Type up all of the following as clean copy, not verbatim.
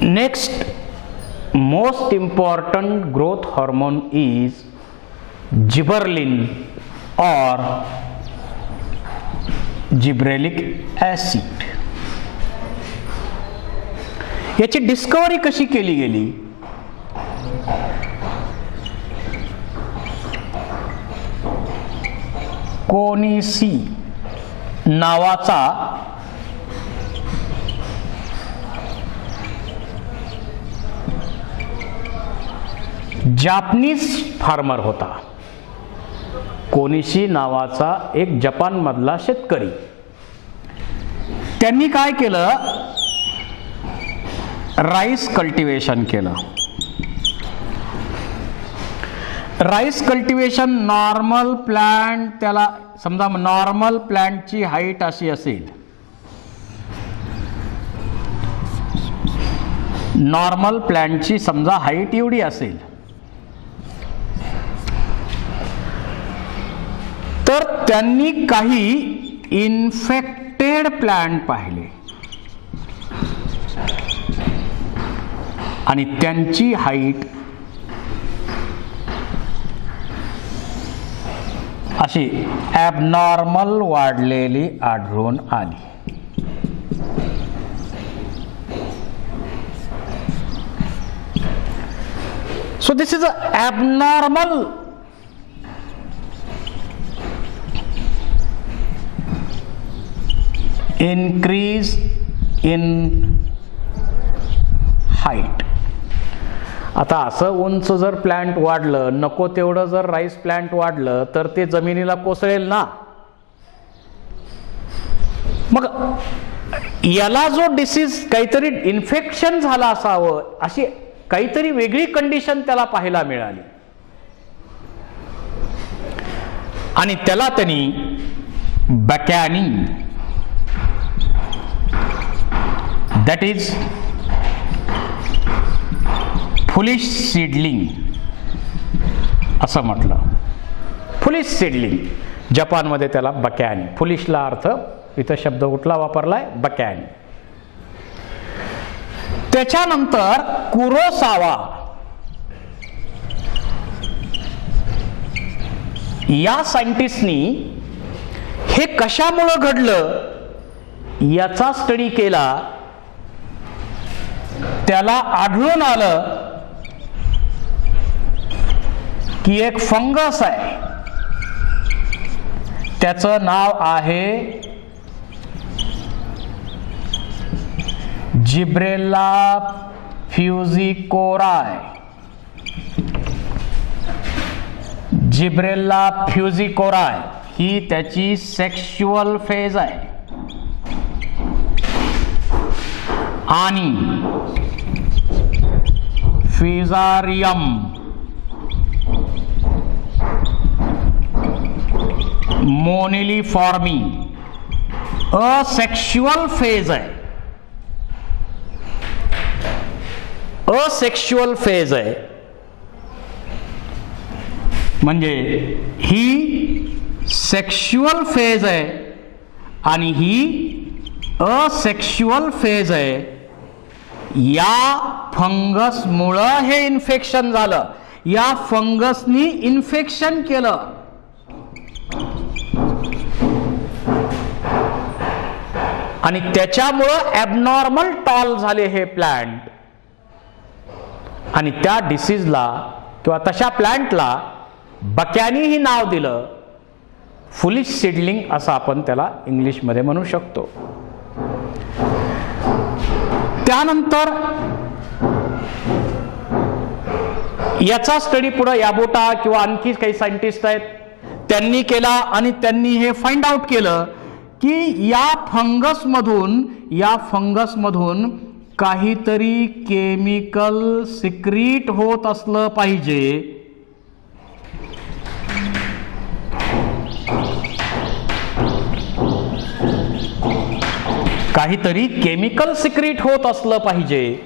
Next most important growth hormone is gibberellin or gibberellic acid. याची discovery कशी केली गेली? कोनिसी नावाचा जापनीज फार्मर होता. कोनिशी नावाचा एक जपान मधला शेतकरी. त्यांनी काय केलं? राईस कल्टिवेशन केलं. राईस कल्टिवेशन नॉर्मल प्लांट, त्याला समजा नॉर्मल प्लांटची हाईट अशी असेल, नॉर्मल प्लांटची समजा हाईट एवढी असेल, तर त्यांनी काही इन्फेक्टेड प्लांट पाहिले आणि त्यांची हाईट अशी ॲबनॉर्मल वाढलेली आढळून आली. So this is a abnormal increase in height. आता असं उंच जर प्लांट वाढलं, नको तेवढं जर राईस प्लांट वाढलं, तर ते जमिनीला कोसळेल ना. मग याला जो डिसीज, काहीतरी इन्फेक्शन झालं असावं, अशी काहीतरी वेगळी कंडिशन त्याला पाहायला मिळाली आणि त्याला त्यांनी बकॅनी, दॅट इज फुलिश सीडलिंग असं म्हटलं. फुलिश सीडलिंग, जपानमध्ये त्याला बकॅनी. फुलिशला अर्थ इथं शब्द कुठला वापरलाय? बकॅनी. त्याच्यानंतर कुरोसावा या सायंटिस्टनी हे कशामुळे घडलं याचा स्टडी केला. त्याला आढळून आलं की एक फंगस आहे, त्याचं नाव आहे जिब्रेल्ला फ्युजिकोराय. जिब्रेल्ला फ्युजिकोराय ही त्याची सेक्शुअल फेज आहे आणि फिजारियम मोनिलिफॉर्मी असेक्शुअल फेज आहे. असेक्शुअल फेज आहे म्हणजे ही सेक्शुअल फेज आहे आणि ही असेक्शुअल फेज आहे. या फंगसमुळं हे इन्फेक्शन झालं. या फंगसनी इन्फेक्शन केलं आणि त्याच्यामुळं ॲबनॉर्मल टॉल झाले हे प्लांट आणि त्या डिसीजला किंवा तशा प्लांटला बकॅनी ही नाव दिलं. फुलिश सीडलिंग असं आपण त्याला इंग्लिशमध्ये म्हणू शकतो. त्यानंतर याचा स्टडी पुढे याबोटा किंवा आणखी काही सायंटिस्ट आहेत त्यांनी केला आणि त्यांनी हे फाइंड आउट केलं की या फंगसमधून काहीतरी केमिकल सिक्रीट होत असलं पाहिजे. काहीतरी केमिकल सिक्रीट होत असलं पाहिजे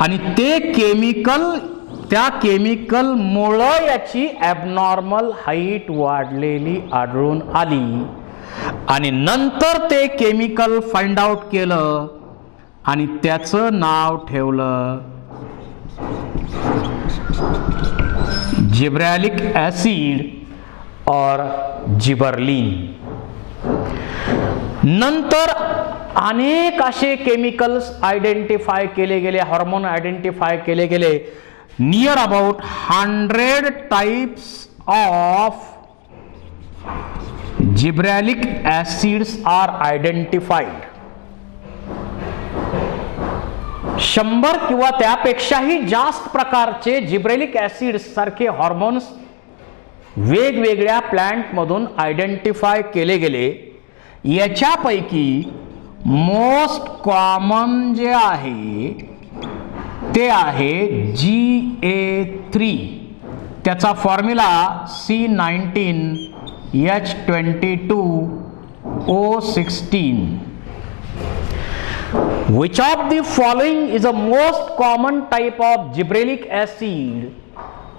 आणि ते केमिकल, त्या केमिकलमुळं याची ॲबनॉर्मल हाईट वाढलेली आढळून आली आणि नंतर ते केमिकल फाइंड आउट केलं आणि त्याचं नाव ठेवलं जिब्रॅलिक ॲसिड और जिबरलिन. नंतर अनेक असे केमिकल्स आयडेंटिफाय केले गेले, हार्मोन आयडेंटिफाय केले गेले. Near about 100 types of gibberellic acids are identified. 100 किंवा त्यापेक्षाही जास्त प्रकारचे जिब्रेलिक ॲसिड्स सारखे हॉर्मोन्स वेगवेगळ्या प्लांटमधून आयडेंटिफाय केले गेले. याच्यापैकी मोस्ट कॉमन जे आहे ते आहे GA3. त्याचा formula C19H22O16. Which of the following is a most common type of gibberellic acid?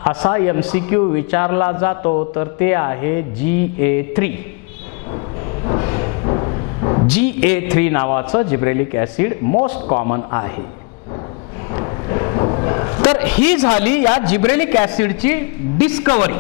असा MCQ विचारला जातो, तर ते आहे GA3. GA3 नावाचं जिब्रेलिक ॲसिड मोस्ट कॉमन आहे. तर ही झाली या जिब्रेलिक ॲसिडची डिस्कवरी.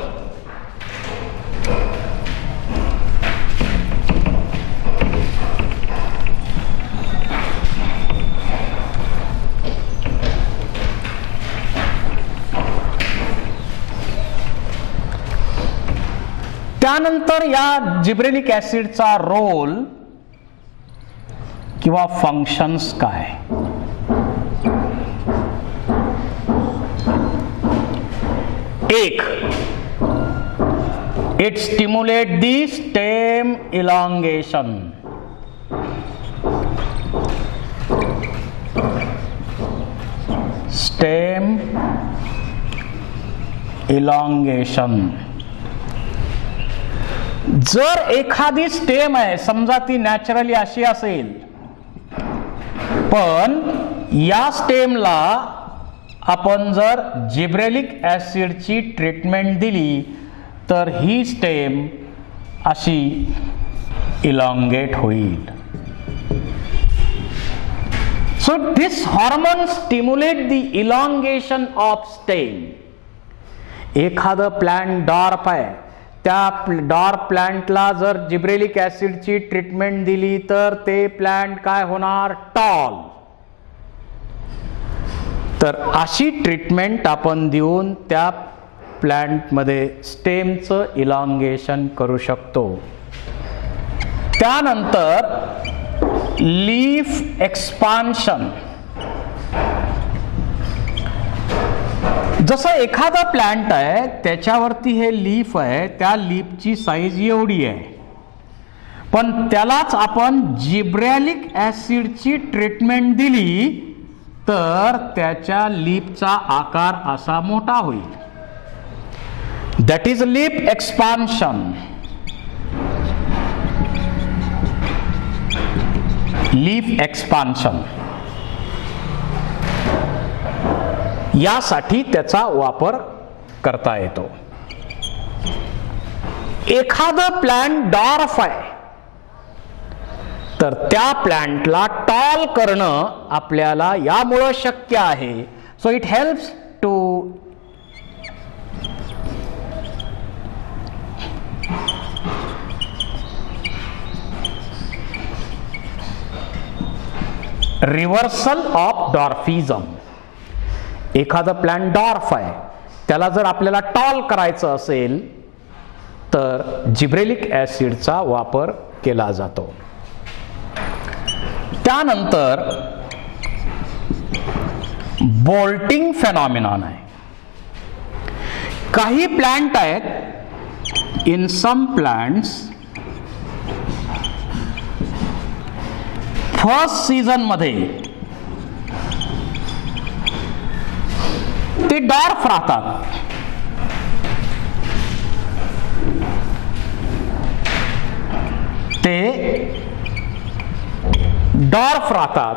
त्यानंतर या जिब्रेलिक ॲसिडचा रोल किंवा फंक्शन्स काय? एक, it stimulate the stem elongation. Stem elongation. जर एखादी स्टेम आहे, समजा ती नॅचरली अशी असेल, पण या स्टेमला आपण जर जिब्रेलिक ॲसिडची ट्रीटमेंट दिली तर ही स्टेम अशी इलॉंगेट होईल. So this hormone stimulate the elongation of stem. एखादं प्लांट डॉर्फ आहे, त्या डॉर्फ प्लांटला जर जिब्रेलिक ॲसिडची ट्रीटमेंट दिली तर ते प्लांट काय होणार? टॉल. तर अशी ट्रीटमेंट आपण देऊन त्या प्लांटमध्ये स्टेमचं इलॉंगेशन करू शकतो. त्यानंतर लीफ एक्सपान्शन. जसं एखादा प्लांट आहे, त्याच्यावरती हे लीफ आहे, त्या लीफची साईज एवढी आहे, पण त्यालाच आपण जिब्रॅलिक ॲसिडची ट्रीटमेंट दिली तर त्याच्या लीफचा आकार असा मोठा होईल. That is leaf expansion. Leaf expansion यासाठी त्याचा वापर करता येतो. एखादा प्लांट डॉर्फ आहे, तर त्या प्लांटला टॉल करणं आपल्याला यामुळे शक्य आहे. So it helps to reversal of dwarfism. एखादा प्लांट डॉर्फ आहे, त्याला जर आपल्याला टॉल करायचं असेल तर जिब्रेलिक ॲसिडचा वापर केला जातो. त्यानंतर बोल्टिंग फेनॉमिनॉन आहे. काही प्लांट आहेत, in some plants first season मध्ये ते डॉर्फ राहतात. डॉर्फ राहतात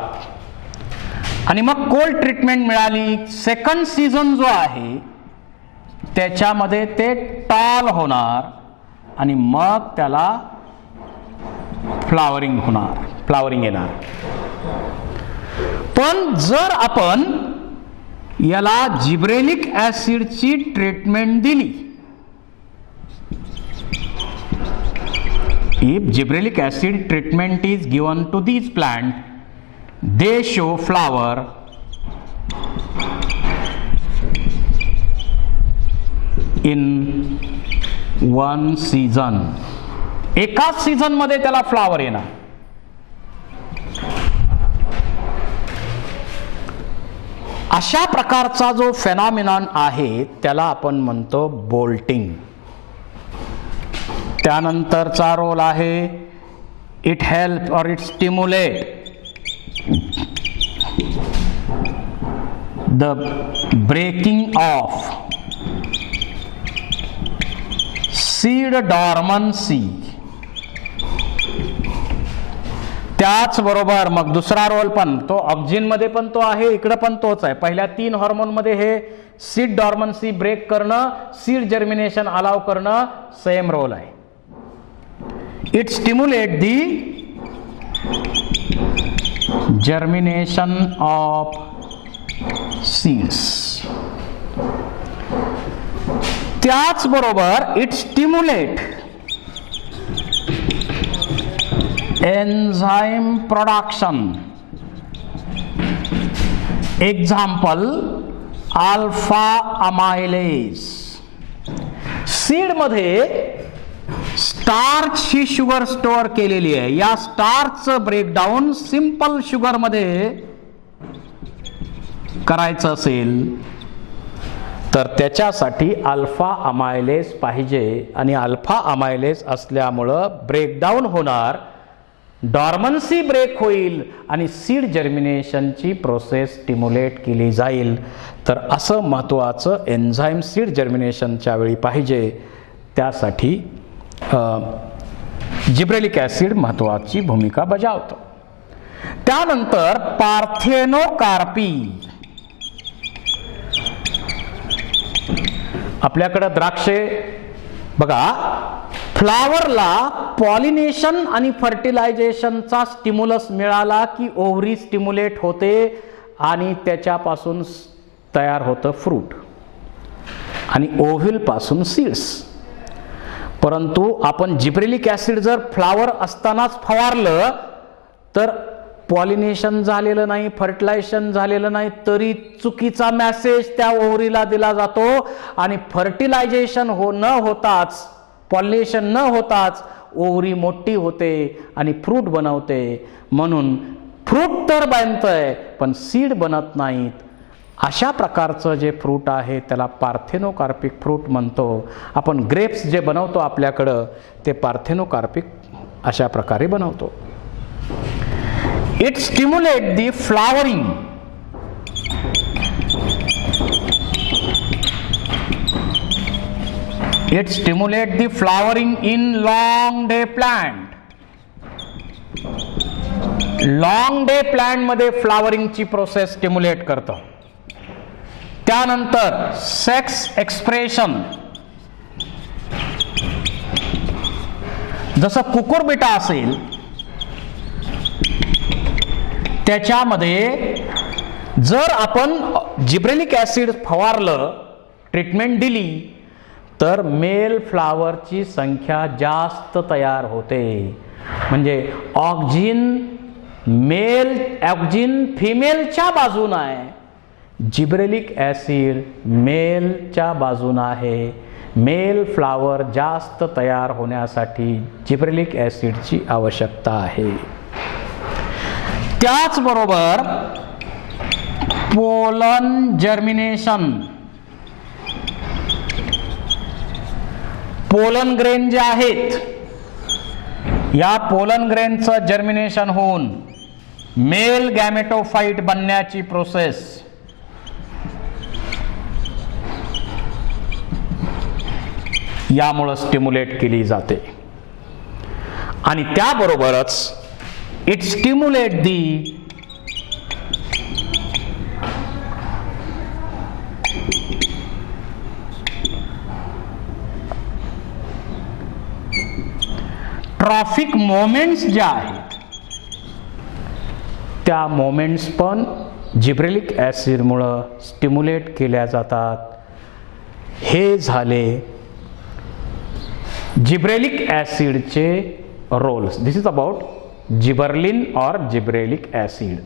आणि मग कोल्ड ट्रीटमेंट मिळाली. सेकंड सीझन जो आहे त्याच्यामध्ये ते टॉल होणार आणि मग त्याला फ्लावरिंग येणार. पण जर आपण याला जिब्रेलिक ऍसिडची ट्रीटमेंट दिली, if gibberellic acid treatment is given to these plant, they show flower in one season. एकाच सीझन मध्ये त्याला फ्लावर येणार. अशा प्रकारचा जो फेनॉमिनॉन आहे त्याला आपण म्हणतो बोल्टिंग. त्यानंतरचा रोल आहे इट हेल्प और it stimulate the breaking of seed dormancy. त्याचबरोबर मग दुसरा रोल पण तो ऑक्सिन मध्ये पण तो आहे, इकडे पण तोच आहे. पहिल्या 3 हार्मोन मध्ये हे सीड डॉर्मन्सी ब्रेक करणं, सीड जर्मिनेशन अलाव करणं सेम रोल आहे. It stimulates the germination of seeds. त्याचबरोबर it stimulates enzyme production. Example, alpha amylase. Seed मध्ये स्टार्च ही शुगर स्टोअर केलेली आहे. या स्टार्चचं ब्रेकडाऊन सिंपल शुगर मध्ये करायचं असेल तर त्याच्यासाठी अल्फा अमायलेज पाहिजे, आणि अल्फा अमायलेज असल्यामुळं ब्रेकडाऊन होणार, डॉर्मन्सी ब्रेक होईल आणि सीड जर्मिनेशनची प्रोसेस स्टिम्युलेट केली जाईल. तर असं महत्त्वाचं एन्झाईम सीड जर्मिनेशनच्या वेळी पाहिजे. त्यासाठी जिब्रेलिक ऍसिड महत्त्वाची भूमिका बजावतो. त्यानंतर पार्थेनोकार्पी. आपल्याकडे द्राक्षे बघा, फ्लावरला पॉलिनेशन आणि फर्टिलायझेशनचा स्टिम्युलस मिळाला की ओव्हरी स्टिम्युलेट होते आणि त्याच्यापासून तयार होतं फ्रूट आणि ओव्ह्यूल पासून सीड्स. परंतु आपण जिब्रेलिक ऍसिड जर फ्लावर असतानाच फवारलं तर पॉलिनेशन झालेलं नाही, फर्टिलायझेशन झालेलं नाही, तरी चुकीचा मेसेज त्या ओव्हरीला दिला जातो आणि फर्टिलायझेशन न होताच, पॉलिनेशन न होताच ओव्हरी मोठी होते आणि फ्रूट बनवते. म्हणून फ्रूट तर बनतंय पण सीड बनत नाहीत. अशा प्रकारचं जे फ्रूट आहे त्याला पार्थेनोकार्पिक फ्रूट म्हणतो. आपण ग्रेप्स जे बनवतो आपल्याकडं ते पार्थेनोकार्पिक अशा प्रकारे बनवतो. It stimulate the flowering. It stimulate the flowering in long day plant. Long day plant मध्ये फ्लावरिंगची प्रोसेस स्टिम्युलेट करतं. त्यानंतर सेक्स एक्सप्रेशन. जसं कुकुरबिटा असेल त्याच्यामध्ये जर आपण जिब्रेलिक ऍसिड फवारलं, ट्रीटमेंट दिली तर मेल फ्लावरची संख्या जास्त तयार होते. म्हणजे ऑक्सिन फिमेलच्या बाजूने आहे, जिब्रेलिक ऍसिड मेलच्या बाजूने आहे. मेल फ्लावर जास्त तयार होण्यासाठी जिब्रेलिक ऍसिडची आवश्यकता आहे. त्याचबरोबर पोलन जर्मिनेशन. पोलन ग्रेन जे आहेत, या पोलन ग्रेनचं जर्मिनेशन होऊन मेल गॅमेटोफाइट बनण्याची प्रोसेस यामुळे स्टिम्युलेट केली जाते. आणि त्याबरोबरच it stimulate the trophic moments ज्या आहेत त्या मोमेंट्स पण जिब्रेलिक ॲसिडमुळं स्टिम्युलेट केल्या जातात. हे झाले जिब्रेलिक ॲसिडचे roles. This is about gibberellin और जिब्रेलिक ॲसिड.